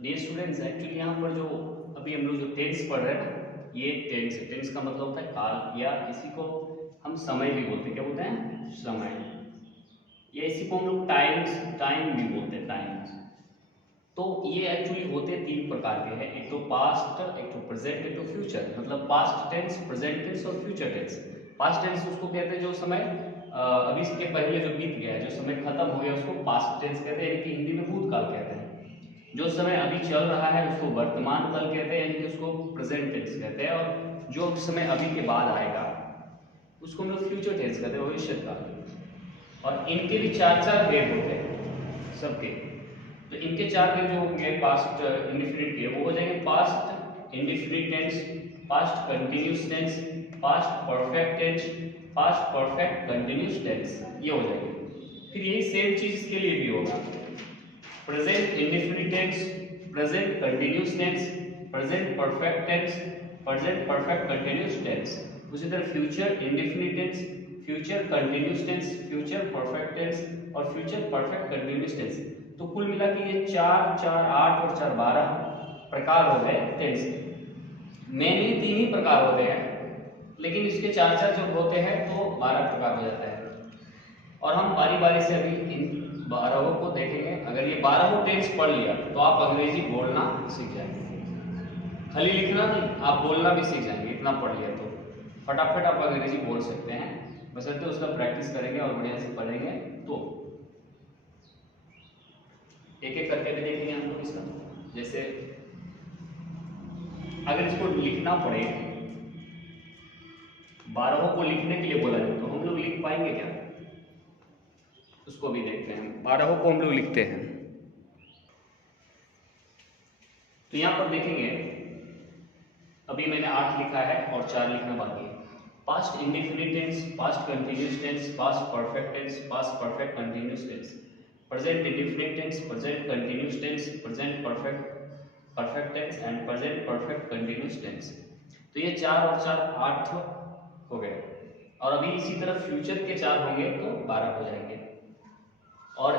Dear students, actually यहाँ पर जो अभी हम लोग जो टेंस पढ़ रहे हैं ना, ये टेंस है। टेंस का मतलब होता है काल, या इसी को हम समय भी बोलते हैं। क्या बोलते हैं? समय। या इसी को हम लोग टाइम भी बोलते हैं, टाइम। तो ये एक्चुअली होते तीन प्रकार के हैं। एक तो पास्ट, एक तो प्रेजेंट, एक तो फ्यूचर। मतलब पास्ट टेंस, प्रेजेंट टेंस और फ्यूचर टेंस। पास्ट टेंस उसको कहते हैं जो समय अभी इसके पहले जो बीत गया है, जो समय खत्म हो गया, उसको पास्ट टेंस कहते हैं, यानी कि हिंदी में भूतकाल कहते हैं। जो समय अभी चल रहा है उसको वर्तमान काल कहते हैं, यानी कि उसको प्रेजेंट टेंस कहते हैं। और जो समय अभी के बाद आएगा उसको हम लोग फ्यूचर टेंस कहते हैं, भविष्य काल। और इनके भी चार चार भेद होते हैं सबके। तो इनके चार भेद जो होंगे पास्ट इंडिफिनिट के, वो हो जाएंगे past indefinite tense, past continuous tense, past perfect tense, past perfect continuous tense, ये हो जाएंगे। फिर यही सेम चीज इसके लिए भी होगा। Present indefinite tense, present continuous tense, present perfect tense, present perfect continuous tense. उसी तरह future indefinite tense, future continuous tense, future perfect tense और फ्यूचर परफेक्ट कंटिन्यूस टेंस। तो कुल मिला के ये 4 4 8 और 4 12 प्रकार हो गए टेंस के। मेनली 3 ही प्रकार होते हैं, लेकिन इसके 4 4 जब होते हैं तो 12 प्रकार हो जाता है। और हम बारी बारी से अभी इन 12 को देखेंगे। अगर ये 12 टेंस पढ़ लिया तो आप अंग्रेजी बोलना सीख जाएंगे। खाली लिखना नहीं, आप बोलना भी सीख जाएंगे। इतना पढ़ लिया तो फटाफट आप अंग्रेजी बोल सकते हैं, बशर्ते उसका प्रैक्टिस करेंगे और बढ़िया से पढ़ेंगे तो। एक एक करके भी देखेंगे हम लोग इसका। जैसे अगर इसको लिखना पड़े, 12 को लिखने के लिए बोला जाए तो हम लोग लिख पाएंगे क्या? उसको भी देखते हैं। 12 को हम लोग लिखते हैं तो यहाँ पर देखेंगे, अभी मैंने 8 लिखा है और 4 लिखना बाकी है। Past indefinite tense, past continuous tense, past perfect tense, past perfect continuous tense, present indefinite tense, present continuous tense, present perfect tense and present perfect continuous tense. तो ये 4 और 4 8 हो गए। और अभी इसी तरह फ्यूचर के 4 होंगे तो 12 हो जाएंगे। और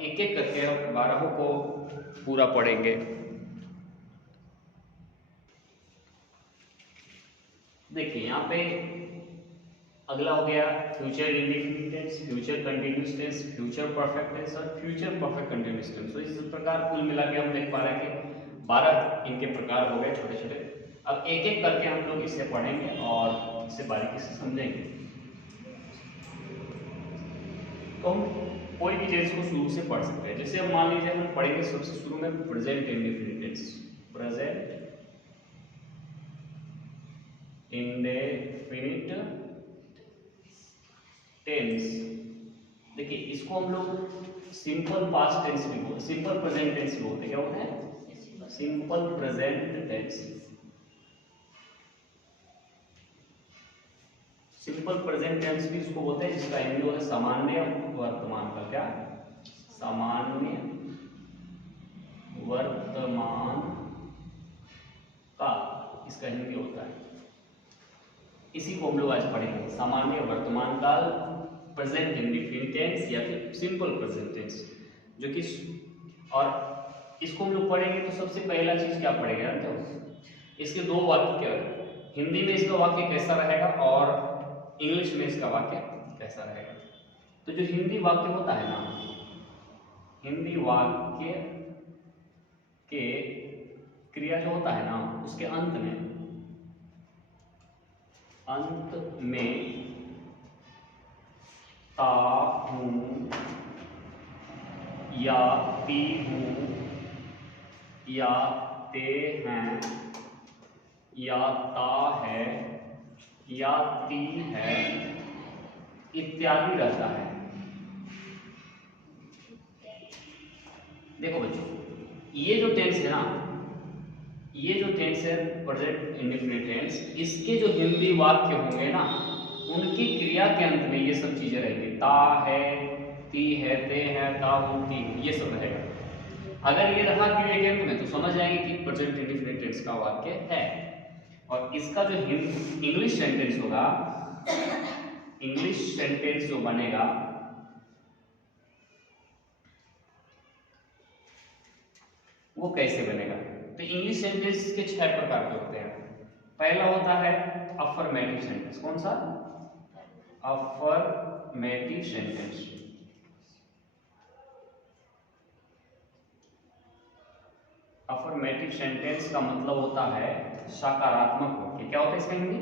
एक एक करके हम 12 को पूरा पढ़ेंगे। देखिए यहाँ पे अगला हो गया future indefinite tense, future continuous tense, future perfect tense और फ्यूचर परफेक्ट कंटिन्यूस टेंस। तो इस प्रकार कुल मिला के हम देख पा रहे हैं कि 12 इनके प्रकार हो गए छोटे छोटे। अब एक एक करके हम लोग इसे पढ़ेंगे और इसे बारीकी से समझेंगे। तो हम कोई भी टेंस को शुरू से पढ़ सकते हैं। जैसे अब मान लीजिए हम पढ़ेंगे सबसे शुरू में present indefinite tense. Present indefinite tense. देखिए इसको हम लोग सिंपल पास्ट टेंस भी बोलते, सिंपल प्रेजेंट टेंस भी बोलते हैं। क्या बोलते हैं? Simple present tense. Simple present tense भी इसको बोलते हैं, जिसका हिंदी होता है सामान्य वर्तमान काल। क्या? सामान्य वर्तमान काल इसका हिंदी होता है। इसी को हम लोग आज पढ़ेंगे, सामान्य वर्तमान काल, प्रेजेंट इंडेफिनिट टेंस या फिर सिंपल प्रेजेंट टेंस। जो कि और इसको हम लोग पढ़ेंगे तो सबसे पहला चीज क्या पढ़ेंगे जानते हो? इसके 2 वाक्य क्या है, हिंदी में इसका वाक्य कैसा रहेगा और इंग्लिश में इसका वाक्य कैसा रहेगा। तो जो हिंदी वाक्य होता है ना, हिंदी वाक्य के क्रिया जो होता है ना, उसके अंत में ता हूं या ती हूं या ते हैं या ता है या ती है इत्यादि रहता है। देखो बच्चों, ये जो टेंस है ना, ये जो टेंस है प्रेजेंट इंडेफिनिट टेंस, इसके जो हिंदी वाक्य होंगे ना, उनकी क्रिया के अंत में ये सब चीजें रहेंगी। ता है, ती है, ते है, ता हूं, ती हूं, ये सब रहेगा। अगर ये रहा क्रिया के अंत में तो समझ जाएंगे कि प्रेजेंट इंडेफिनिट टेंस का वाक्य है। और इसका जो इंग्लिश सेंटेंस होगा, इंग्लिश सेंटेंस जो बनेगा, वो कैसे बनेगा। तो इंग्लिश सेंटेंस के 6 प्रकार के होते हैं। पहला होता है अफर्मेटिव सेंटेंस। कौन सा? Affirmative sentence. अफर्मेटिव सेंटेंस का मतलब होता है सकारात्मक वाक्य। क्या होता है इसका हिंदी?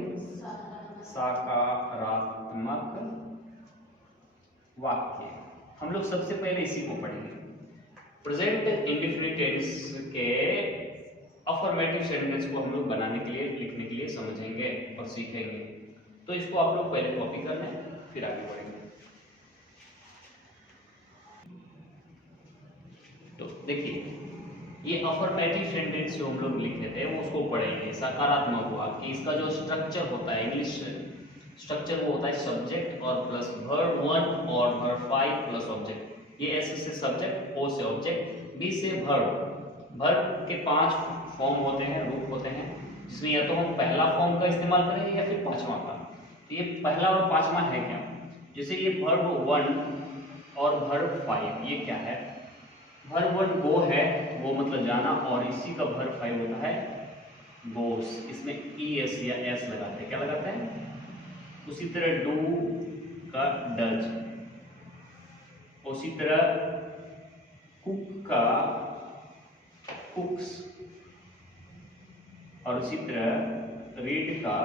सकारात्मक वाक्य। हम लोग सबसे पहले इसी को पढ़ेंगे। प्रेजेंट इंडेफिनिट टेंस के अफर्मेटिव सेंटेंस को हम लोग बनाने के लिए, लिखने के लिए समझेंगे और सीखेंगे। तो इसको आप लोग पहले कॉपी कर लें, फिर आगे बढ़ेंगे। तो देखिए, ये अफर्मेटिव सेंटेंस जो हम लोग लिखे थे वो उसको पढ़ेंगे। सकारात्मक वाक्य, इसका जो स्ट्रक्चर होता है, इंग्लिश स्ट्रक्चर, वो होता है सब्जेक्ट और प्लस वर्ब 1 और वर्ब 5 प्लस ऑब्जेक्ट। ये एस से सब्जेक्ट, ओ से ऑब्जेक्ट, बी से वर्ब। वर्ब के 5 फॉर्म होते हैं, रूप होते हैं, जिसमें या तो हम पहला फॉर्म का इस्तेमाल करेंगे या फिर 5वां का। तो ये पहला और 5वां है क्या? जैसे ये वर्ब 1 और वर्ब 5, ये क्या है? वर्ब 1 गो है, वो मतलब जाना, और इसी का वर्ब 5 होता है गोस। इसमें ई एस या एस लगाते हैं। क्या लगाते हैं? उसी तरह डू का डज, उसी तरह कुक का कुक्स, और उसी तरह रीड का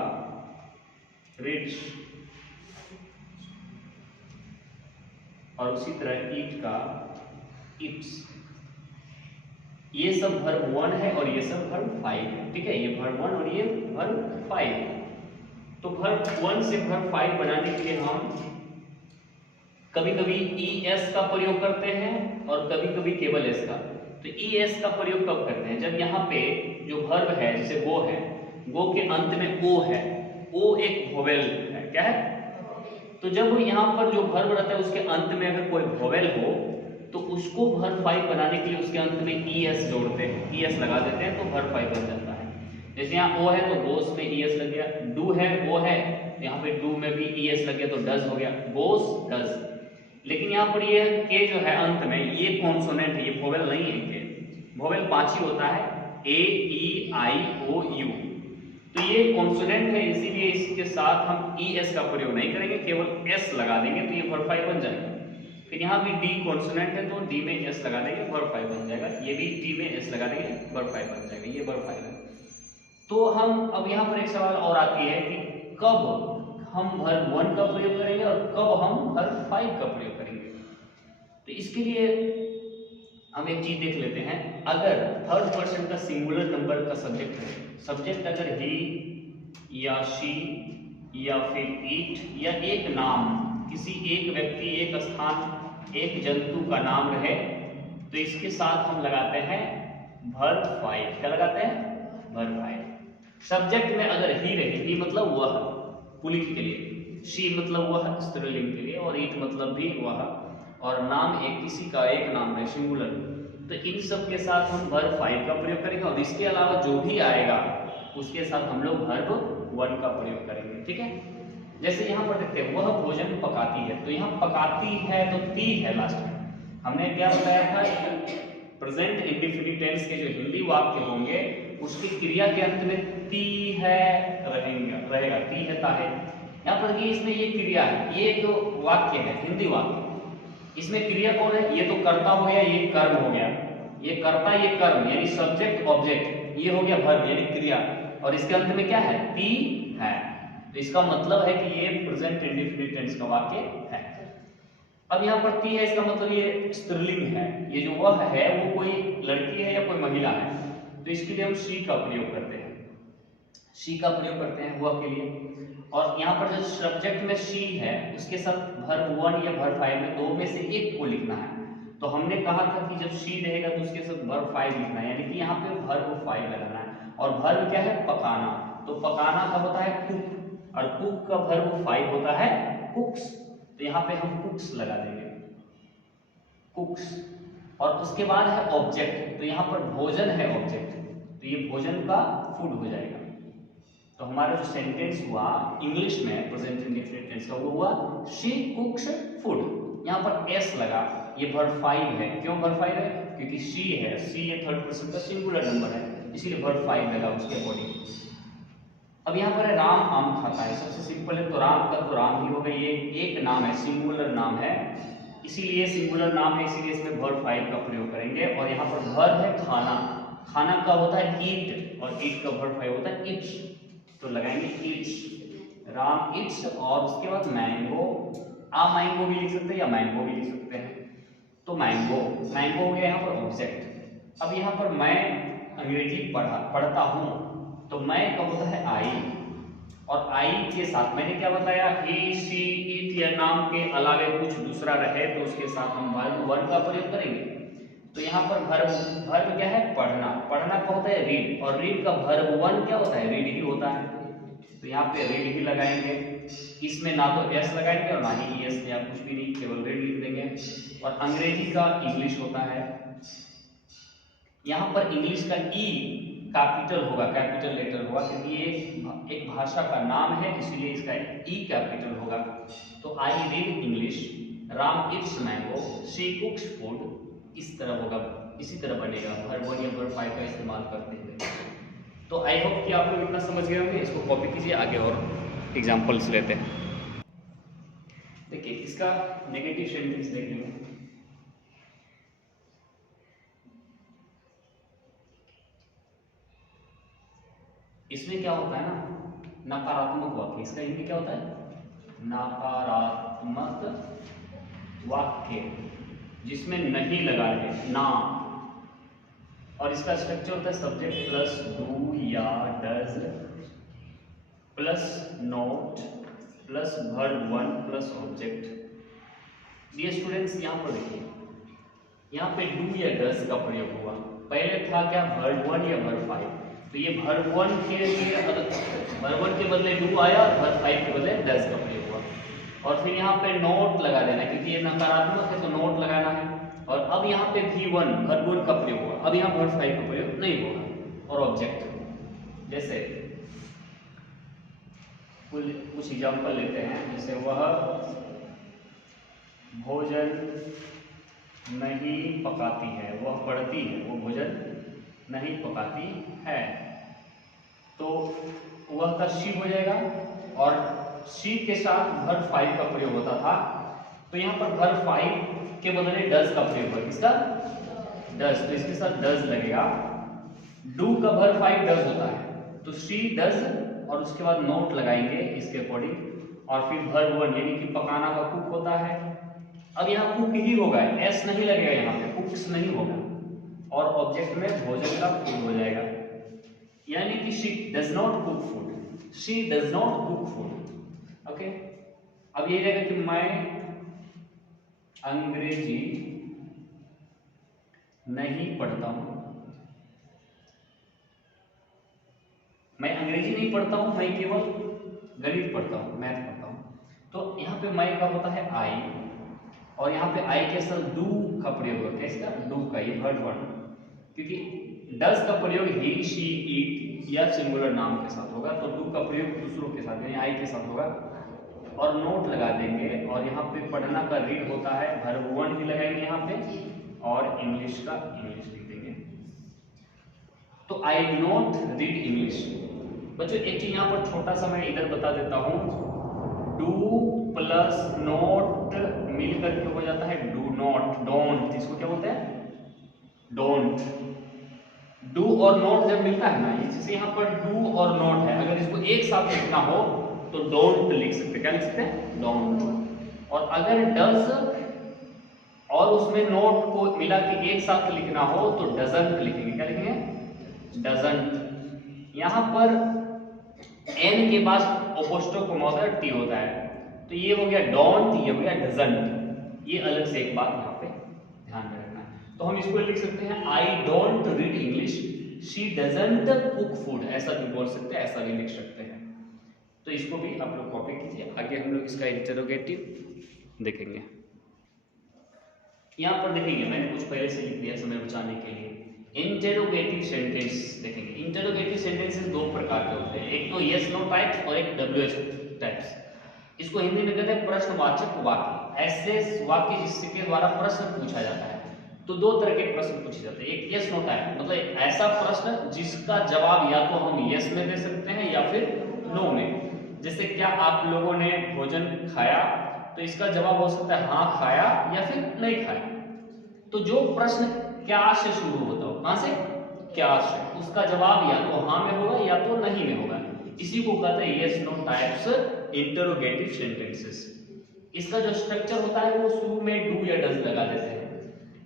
रीड्स, और उसी तरह ईट का ईट्स। ये सब वर्ब 1 है और ये सब वर्ब 5 है। ठीक है, ये वर्ब 1 और ये वर्ब 5। तो वर्ब 1 से वर्ब 5 बनाने के लिए हम कभी कभी ई एस का प्रयोग करते हैं और कभी कभी केवल एस का। तो ई एस का प्रयोग कब करते हैं? जब यहाँ पे जो वर्ब है, जैसे गो है, गो के अंत में ओ है, ओ एक वोवेल है। क्या है? तो जब यहाँ पर जो वर्ब रहता है उसके अंत में अगर कोई वोवेल हो तो उसको वर्ब 5 बनाने के लिए उसके अंत में ई एस जोड़ते हैं, ई एस लगा देते हैं, तो वर्ब 5 बन जाता है। जैसे यहाँ ओ है तो गोस में ई एस लग गया, डू है, वो है, यहाँ पे डू में भी ई एस लग गया तो डज हो गया, गोस डज। लेकिन यहाँ पर ये के जो है अंत में, ये कॉन्सोनेंट है, ये वोवेल नहीं है। के वोवेल 5 ही होता है, ए ई आई ओ यू। तो ये कॉन्सोनेंट है, इसीलिए इसके साथ हम ई एस का प्रयोग नहीं करेंगे, केवल एस लगा देंगे तो ये वर्ब 5 बन जाएगा। फिर यहाँ भी डी कॉन्सोनेंट है तो डी में एस लगा देंगे, वर्ब 5 बन जाएगा। ये भी डी में एस लगा देंगे, वर्ब 5 बन जाएगा। ये वर्ब 5 है। तो हम अब यहाँ पर एक सवाल और आती है कि कब हम वर्ब 1 का प्रयोग करेंगे और कब हम वर्ब 5 का प्रयोग करेंगे। तो इसके लिए हम एक चीज देख लेते हैं। अगर थर्ड पर्सन का सिंगुलर नंबर का सब्जेक्ट है, सब्जेक्ट अगर ही या शी या फिर इट या एक नाम, किसी एक व्यक्ति, एक स्थान, एक जंतु का नाम रहे, तो इसके साथ हम लगाते हैं वर्ब 5। क्या लगाते हैं? वर्ब 5। सब्जेक्ट में अगर ही रहे, ही मतलब वह पुल्लिंग के लिए, शी मतलब वह स्त्रीलिंग के लिए, और इट मतलब भी वह, और नाम एक किसी का एक नाम है सिंगुलर, तो इन सब के साथ हम वर्ब 5 का प्रयोग करेंगे। और इसके अलावा जो भी आएगा उसके साथ हम लोग वर्ब 1 का प्रयोग करेंगे। ठीक है, जैसे यहाँ पर देखते हैं, वह भोजन पकाती है, तो यहाँ पकाती है तो ती है लास्ट में। हमने क्या बताया था? प्रेजेंट इंडेफिनिट टेंस के जो हिंदी वाक्य होंगे उसकी क्रिया के अंत में ती है रहेगा, ती है, ता है। यहाँ पर देखिए, इसमें ये क्रिया है, ये जो वाक्य है हिंदी वाक्य, इसमें क्रिया कौन है? ये तो कर्ता हो गया, ये कर्म हो गया, ये कर्ता, ये कर्म, यानी सब्जेक्ट ऑब्जेक्ट, ये हो गया वर्ब यानी क्रिया, और इसके अंत में क्या है? ती है। तो इसका मतलब है कि ये प्रेजेंट इंडेफिनिट टेंस का वाक्य है। अब यहाँ पर ती है, इसका मतलब ये स्त्रीलिंग है, ये जो वह है वो कोई लड़की है या कोई महिला है, तो इसके लिए हम शी का प्रयोग करते हैं, शी का प्रयोग करते हैं वह के लिए। और यहाँ पर जो सब्जेक्ट में शी है उसके साथ वर्ब 1 या वर्ब 5 में 2 में से एक को लिखना है। तो हमने कहा था कि जब शी रहेगा तो उसके साथ वर्ब 5 लिखना है, यानी कि यहाँ पे वर्ब 5 लगाना है। और वर्ब क्या है? पकाना। तो पकाना का होता है कुक, और कुक का वर्ब 5 होता है कुक्स, तो यहाँ पे हम कुक्स लगा देंगे, कुक्स। और उसके बाद है ऑब्जेक्ट, तो यहाँ पर भोजन है ऑब्जेक्ट, तो ये भोजन का फूड हो जाएगा। तो हमारा जो सेंटेंस हुआ इंग्लिश में प्रेजेंट इंडेफिनिट टेंस का, वो हुआ शी कुक्स फूड। यहाँ पर एस लगा, ये वर्ब 5 है। क्यों वर्ब 5 है? क्योंकि शी है, शी ये थर्ड पर्सन का सिंगुलर नंबर है, इसीलिए वर्ब 5 लगा उसके अकॉर्डिंग। अब यहाँ पर है राम आम खाता है, सबसे सिंपल है, तो राम का तो राम ही हो गई, ये एक नाम है, सिंगुलर नाम है, इसीलिए सिंगुलर नाम है, इसीलिए इसमें वर्ब 5 का प्रयोग करेंगे। और यहाँ पर वर्ब है खाना, खाना का होता है ईट, और ईट का वर्ब 5 होता है इट्स, तो लगाएंगे इट्स, राम इट्स, और उसके बाद मैंगो, आप मैंगो भी लिख सकते हैं या मैंगो भी लिख सकते हैं, तो मैंगो, मैंगो हो गया यहाँ पर ऑब्जेक्ट। अब यहाँ पर मैं अंग्रेजी पढ़ता हूँ, तो मैं का होता है आई, और आई के साथ मैंने क्या बताया, ही शी इट या नाम के अलावे कुछ दूसरा रहे तो उसके साथ हम वर्ब का प्रयोग करेंगे। तो यहाँ पर वर्ब क्या है, पढ़ना, पढ़ना का होता है रीड, और रीड का वर्ब 1 क्या होता है, रीड ही होता है, तो यहाँ पे रीड ही लगाएंगे, इसमें ना तो एस लगाएंगे और ना ही एस या कुछ भी नहीं, केवल रीड लिख देंगे। और अंग्रेजी का इंग्लिश होता है, यहाँ पर इंग्लिश का ई कैपिटल होगा, कैपिटल लेटर होगा, क्योंकि ये एक भाषा का नाम है, इसलिए इसका ई कैपिटल होगा। तो I read English, Ram it's mango, she कुक्स food, इस तरह होगा, इसी तरह बनेगा वर्ब 1 या वर्ब 5 का इस्तेमाल करते हुए। तो आई होप कि आप लोग इतना समझ गए होंगे, इसको कॉपी कीजिए, आगे और एग्जाम्पल्स लेते हैं। देखिए इसका नेगेटिव सेंटेंस देख लेंगे। इसमें क्या होता है ना, नकारात्मक वाक्य, इसका हिंदी क्या होता है, नकारात्मक वाक्य, जिसमें नहीं लगा है, ना, और इसका स्ट्रक्चर होता है सब्जेक्ट प्लस डू या does plus not plus verb 1 plus object. Dear students, यहाँ पर देखिए, यहाँ पे डू या डज का प्रयोग हुआ, पहले था क्या वर्ब 1 या वर्ब 5, तो ये वर्ब 1 के बदले डू आया, वर्ब 5 के बदले डज का प्रयोग हुआ, और फिर यहाँ पे नोट लगा देना, क्योंकि ये नकारात्मक है तो नोट लगाना है। और अब यहाँ पे V1 वर्ब 1 का प्रयोग हुआ, अब यहाँ वर्ब 5 का प्रयोग नहीं होगा। और ऑब्जेक्ट, जैसे कुछ एग्जाम्पल लेते हैं, जैसे वह भोजन नहीं पकाती है, वह पढ़ती है, वो भोजन नहीं पकाती है, तो वह का शी हो जाएगा, और शी के साथ वर्ब 5 का प्रयोग होता था, तो यहाँ पर वर्ब 5 के बदले डज का प्रयोग होगा, किसका, डज, तो इसके साथ डज लगेगा। डू का वर्ब 5 डज होता है, तो शी डज, और उसके बाद नोट लगाएंगे इसके अकॉर्डिंग, और फिर वर्ब 1 यानी कि पकाना का कुक होता है। अब यहाँ कुक ही होगा, एस नहीं लगेगा, यहाँ पे कुक्स नहीं होगा, और ऑब्जेक्ट में भोजन का फूड हो जाएगा, यानी कि she does not cook food, she does not cook food. Okay, अब ये रहेगा कि मैं अंग्रेजी नहीं पढ़ता हूं, मैं अंग्रेजी नहीं पढ़ता हूं, मैं केवल गणित पढ़ता हूं, मैथ पढ़ता हूं। तो यहाँ पे मैं का होता है आई, और यहाँ पे आई के साथ डू का प्रयोग होता है, इसका डू का, ये वर्ब 1, क्योंकि डज का प्रयोग ही शी इट या सिंगुलर नाम के साथ होगा, तो डू का प्रयोग दूसरों के साथ यानी आई के साथ होगा, और नोट लगा देंगे, और यहाँ पे पढ़ना का रीड होता है, वर्ब 1 भी लगाएंगे यहाँ पे, और इंग्लिश का इंग्लिश लिख देंगे। तो आई नॉट रीड इंग्लिश। बच्चों एक चीज यहाँ पर छोटा सा मैं इधर बता देता हूँ, डू प्लस नॉट मिलकर के हो जाता है डू नॉट, डोंट, इसको क्या बोलते हैं, डोंट। डू और नॉट जब मिलता है ना, जैसे यहाँ पर डू और नॉट है, अगर इसको एक साथ लिखना हो तो डोंट लिख सकते हैं, क्या लिख सकते हैं, डोंट। और अगर डज और उसमें नोट को मिला के एक साथ लिखना हो तो डजंट लिखेंगे, क्या लिखेंगे, डजंट। यहाँ पर एन के बाद अपोस्ट्रोफ टी होता है, तो ये हो गया डोंट, ये हो गया डजंट, ये अलग से एक बात यहाँ पे ध्यान में रखना है। तो हम इसको लिख सकते हैं I don't read English, she doesn't cook food, ऐसा भी बोल सकते हैं, ऐसा भी लिख सकते हैं। तो इसको भी आप लोग कॉपी कीजिए, आगे हम लोग इसका इंटरोगेटिव देखेंगे। यहाँ पर देखेंगे, मैंने कुछ पहले से लिख दिया समय बचाने के लिए। इंटरोगेटिव सेंटेंस देखेंगे। इंटरोगेटिव सेंटेंसेस दो प्रकार के होते हैं, एक तो यस नो टाइप्स और एक WH टाइप्स। इसको हिंदी में कहते हैं प्रश्नवाचक वाक्य, ऐसे वाक्य जिसके द्वारा प्रश्न पूछा जाता है। तो दो तरह के प्रश्न पूछे जाते हैं, एक यस नो टाइप, मतलब ऐसा प्रश्न जिसका जवाब या तो हम यस में दे सकते हैं या फिर नो में। जैसे क्या आप लोगों ने भोजन खाया, तो इसका जवाब हो सकता है हाँ खाया या फिर नहीं खाया। तो जो प्रश्न क्या से शुरू होता हो, कहां से, क्या से, उसका जवाब या तो हाँ में होगा या तो नहीं में होगा। इसी को कहते हैं yes no types interrogative sentences. इसका जो स्ट्रक्चर होता है वो शुरू में डू या डज लगा देते हैं।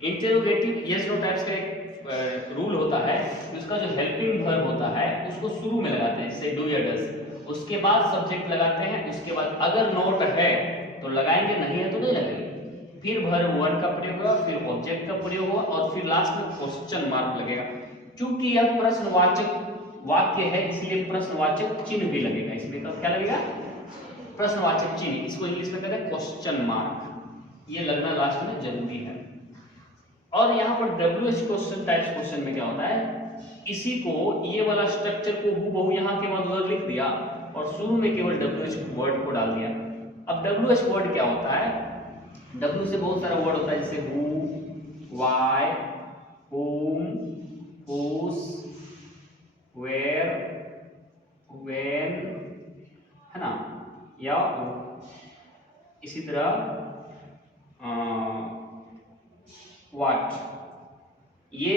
इंटरोगेटिव यस नो टाइप्स का एक रूल होता है, उसका जो हेल्पिंग वर्ब होता है उसको शुरू में लगाते हैं, जैसे डू या डज, उसके बाद सब्जेक्ट लगाते हैं, उसके बाद अगर नोट है तो लगाएंगे, नहीं है तो नहीं लगेंगे, फिर वर्ब वन का प्रयोग होगा, फिर ऑब्जेक्ट का प्रयोग होगा और फिर लास्ट में क्वेश्चन मार्क लगेगा। क्योंकि यह प्रश्नवाचक वाक्य है इसलिए प्रश्नवाचक चिन्ह भी लगेगा, इसमें क्या लगेगा, प्रश्नवाचक चिन्ह, इसको इंग्लिश में कहते हैं क्वेश्चन मार्क, ये लगना लास्ट में जरूरी है। और यहाँ पर WH क्वेश्चन टाइप्स क्वेश्चन में क्या होता है, इसी को ये वाला स्ट्रक्चर को हूबहू यहाँ के बाद उधर लिख दिया और शुरू में केवल WH वर्ड को डाल दिया। अब WH वर्ड क्या होता है, W से बहुत सारा वर्ड होता है, जैसे who, why, whom, whose, where, when, है ना, या इसी तरह व्हाट, ये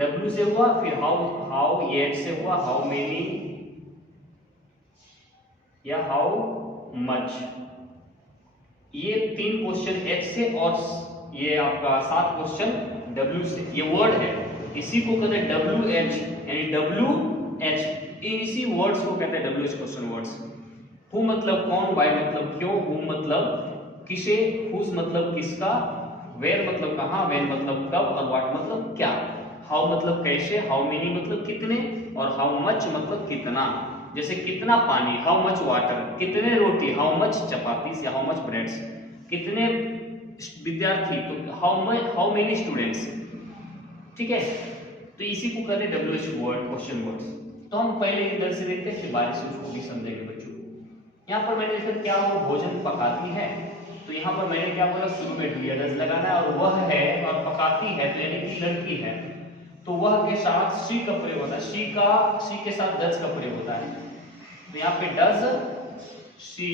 W से हुआ, फिर हाउ येट से हुआ, हाउ मेनी या हाउ मच, ये 3 क्वेश्चन H से और ये आपका 7 क्वेश्चन W से, ये वर्ड है, इसी को कहते हैं WH, यानी WH, इसी वर्ड्स को कहते हैं WH क्वेश्चन वर्ड्स। हु मतलब कौन, वाई मतलब क्यों, हु मतलब किसे, हुज मतलब किसका, वेयर मतलब कहां, वेन मतलब कब और व्हाट मतलब क्या, हाउ मतलब कैसे, हाउ मेनी मतलब कितने और हाउ मच मतलब कितना। जैसे कितना पानी, हाउ मच वाटर, कितने रोटी, हाउ मच चपातीस या हाउ मच ब्रेड्स, कितने विद्यार्थी, तो हाउ मेनी स्टूडेंट्स, ठीक है। तो इसी को कहते हैं WH वर्ड क्वेश्चन वर्ड्स। तो हम पहले इधर से देखते हैं फिर बारी से उसको भी समझेंगे बच्चों। यहाँ पर मैंने फिर क्या वो भोजन पकाती है, तो यहाँ पर मैंने क्या बोला, शुरू में डू या डज लगाना है, और वह है और पकाती है तो यानी कि लड़की है, तो वह के साथ शी का प्रयोग होता है, शी के साथ डज का प्रयोग होता है। तो यहाँ पे डज शी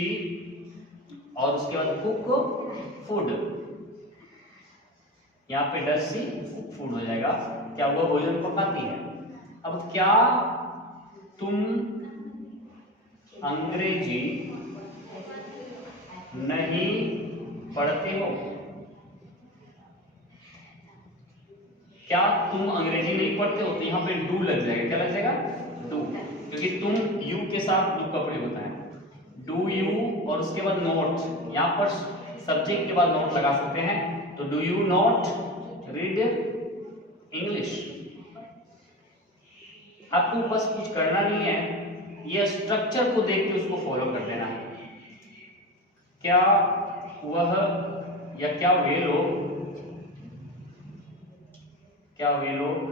और उसके बाद कुक फूड, यहाँ पे डज शी फूड हो जाएगा, क्या वह भोजन पकाती है। अब क्या तुम अंग्रेजी नहीं पढ़ते हो, क्या तुम अंग्रेजी नहीं पढ़ते हो, तो यहाँ पे डू लग जाएगा, क्या लग जाएगा, डू, क्योंकि तुम यू के साथ डू का प्रयोग होता है, डू यू और उसके बाद नोट, यहाँ पर सब्जेक्ट के बाद नोट लगा सकते हैं, तो do you not read English. आपको बस कुछ करना नहीं है, ये स्ट्रक्चर को देख के उसको फॉलो कर देना है। क्या वह या क्या वे लोग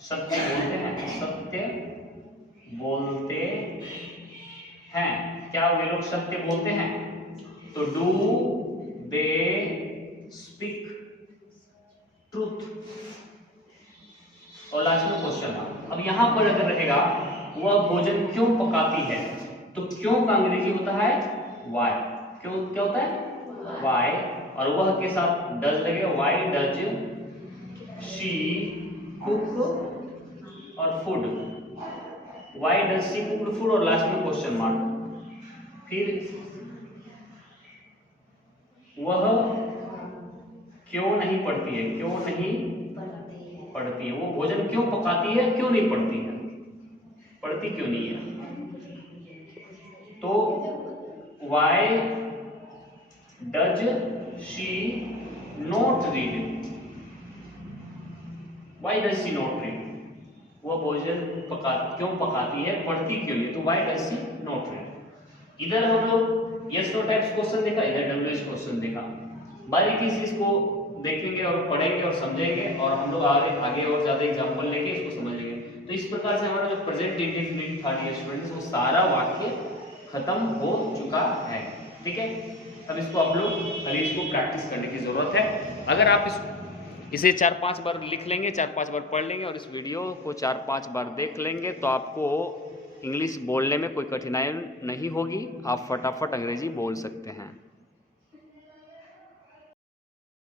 सत्य बोलते हैं, सत्य बोलते हैं, क्या वे लोग सत्य बोलते हैं, तो डू दे स्पीक ट्रूथ, और लास्ट में क्वेश्चन मार्क। अब यहां पर अगर रहेगा वह भोजन क्यों पकाती है, तो क्यों का अंग्रेजी होता है वाई, क्यों क्या होता है वाई, और वह के साथ डज लगेगा, वाई डज शी कुक और food, why does she cook food, और लास्ट में क्वेश्चन मार्क। फिर वह क्यों नहीं पढ़ती है, क्यों नहीं पढ़ती है, वो भोजन क्यों पकाती है, क्यों नहीं पढ़ती है, पढ़ती क्यों नहीं है, तो why does she not read, why does she not read, वह भोजन क्यों पकाती है, पढ़ती क्यों नहीं, तो why does she not read. इधर हम लोग यस नो टाइप्स क्वेश्चन देखा, इधर WH क्वेश्चन देखा, बारीकी से इसको देखेंगे और पढ़ेंगे और समझेंगे, और हम लोग आगे और ज्यादा एग्जांपल लेके इसको समझेंगे। तो इस प्रकार से हमारा जो present indefinite third year students वो सारा वाक्य खत्म हो चुका है, ठीक है। अब इसको आप लोग खाली इसको प्रैक्टिस करने की जरूरत है। अगर आप इसे 4-5 बार लिख लेंगे, 4-5 बार पढ़ लेंगे और इस वीडियो को 4-5 बार देख लेंगे तो आपको इंग्लिश बोलने में कोई कठिनाई नहीं होगी, आप फटाफट अंग्रेजी बोल सकते हैं।